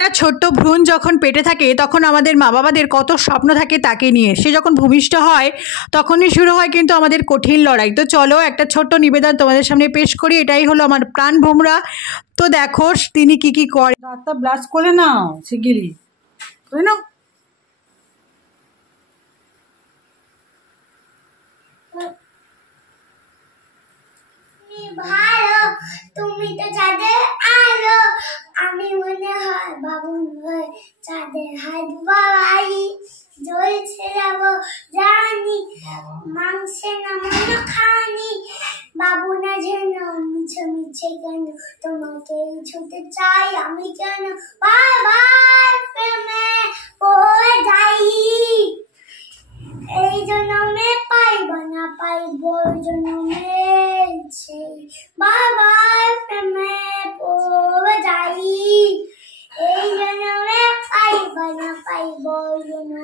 একটা ছোট্ট ভ্রূণ যখন পেটে থাকে তখন আমাদের মা বাবাদের কত স্বপ্ন থাকে তাকে নিয়ে। সে যখন ভূমিষ্ঠ হয় তখনই শুরু হয় কিন্তু আমাদের কঠিন লড়াই। তো চলো একটা ছোট্ট নিবেদন তোমাদের সামনে পেশ করি। এটাই হলো আমার প্রাণ ভোমরা। তো দেখো তিনি কি কি করে। দাঁতটা ব্রাশ করে নাও, শিগগিরই করে নাও। ভালো তুমি তো চাঁদের আলো, আমি মনে হয় বাবু চাঁদের হাত বাবাই জ্বলছে যাব জানি, মাংসে না মনে খানি, বাবু না যেন মিছে মিছে কেন তোমাকে ছুটে চাই আমি কেন বারবার প্রেমে পড়ে যাই, এই জন্মে পাইব না পাইব জন্মে বাবার প্রেমে পড়ে যাই, এই জন্মে পাইব না পাইব জন্মে